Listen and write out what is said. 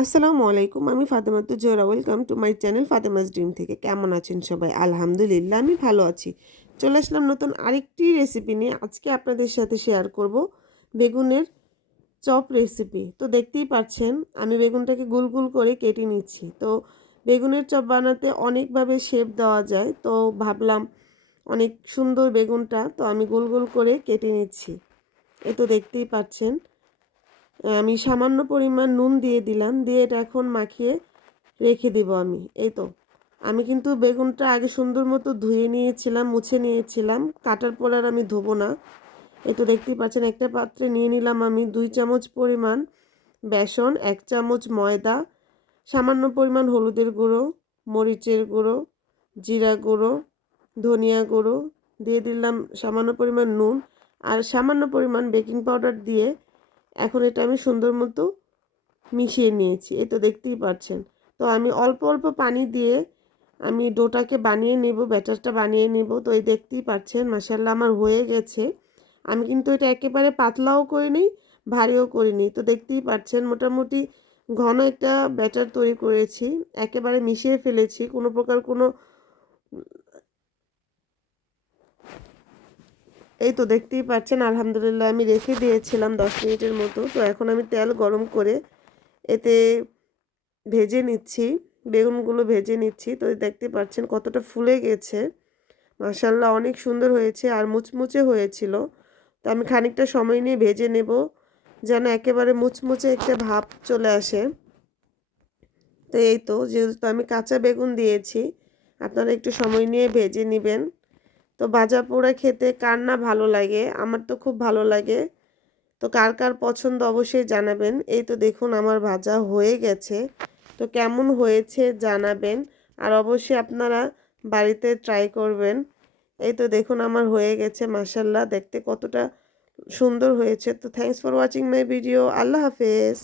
আসসালামু আলাইকুম। আমি Fatematuz Zohra. Welcome to my channel Fatema's dream থেকে। কেমন আছেন সবাই? আলহামদুলিল্লাহ আমি ভালো আছি। চলে আসলাম নতুন আরেকটি রেসিপি নিয়ে। আজকে আপনাদের সাথে শেয়ার করব বেগুনের চপ রেসিপি। তো দেখতেই পাচ্ছেন আমি বেগুনটাকে গোল গোল করে কেটে নিচ্ছি। তো বেগুনের চপ বানাতে অনেকভাবে শেপ দেওয়া যায়। তো ভাবলাম অনেক সুন্দর বেগুনটা, তো আমি গোল গোল করে কেটে নিচ্ছি। এই তো দেখতেই পাচ্ছেন আমি সামান্য পরিমাণ নুন দিয়ে দিলাম, দিয়ে এটা এখন মাখিয়ে রেখে দিব আমি। এই তো আমি কিন্তু বেগুনটা আগে সুন্দর মতো ধুয়ে নিয়েছিলাম, মুছে নিয়েছিলাম, কাটার পর আর আমি ধোবো না। এই তো দেখতেই পাচ্ছেন একটা পাত্রে নিয়ে নিলাম আমি 2 চামচ পরিমাণ বেসন, 1 চামচ ময়দা, সামান্য পরিমাণ হলুদের গুঁড়ো, মরিচের গুঁড়ো, জিরা গুঁড়ো, ধনিয়া গুঁড়ো, দিয়ে দিলাম সামান্য পরিমাণ নুন আর সামান্য পরিমাণ বেকিং পাউডার দিয়ে এখন এটা আমি সুন্দর মতো মিশিয়ে নিয়েছি। এই তো দেখতেই পাচ্ছেন। তো আমি অল্প অল্প পানি দিয়ে আমি ডোটাকে বানিয়ে নেব, ব্যাটারটা বানিয়ে নেব। তো এই দেখতেই পাচ্ছেন মাশাআল্লাহ আমার হয়ে গেছে। আমি কিন্তু এটা একেবারে পাতলাও করিনি, ভারীও করিনি। তো দেখতেই পাচ্ছেন মোটামুটি ঘন একটা ব্যাটার তৈরি করেছি, একেবারে মিশিয়ে ফেলেছি। কোনো প্রকার কোনো এই তো দেখতেই পাচ্ছেন আলহামদুলিল্লাহ আমি রেখে দিয়েছিলাম 10 মিনিটের মতো। তো এখন আমি তেল গরম করে এতে ভেজে নিচ্ছি, বেগুনগুলো ভেজে নিচ্ছি। তো দেখতে পাচ্ছেন কতটা ফুলে গেছে, মাশাআল্লাহ অনেক সুন্দর হয়েছে আর মুচমুচে হয়েছিল। তো আমি খানিকটা সময় নিয়ে ভেজে নেব যেন একেবারে মুচমুচে একটা ভাব চলে আসে। তো এই তো যেহেতু আমি কাঁচা বেগুন দিয়েছি, আপনারা একটু সময় নিয়ে ভেজে নেবেন। তো ভাজা পোড়া খেতে কার না ভালো লাগে, আমার তো খুব ভালো লাগে। তো কার কার পছন্দ অবশ্যই জানাবেন। এই তো দেখুন আমার ভাজা হয়ে গেছে। তো কেমন হয়েছে জানাবেন আর অবশ্যই আপনারা বাড়িতে ট্রাই করবেন। এই তো দেখুন আমার হয়ে গেছে, মাশাআল্লাহ দেখতে কতটা সুন্দর হয়েছে। তো thanks for watching my video. আল্লাহ হাফেজ।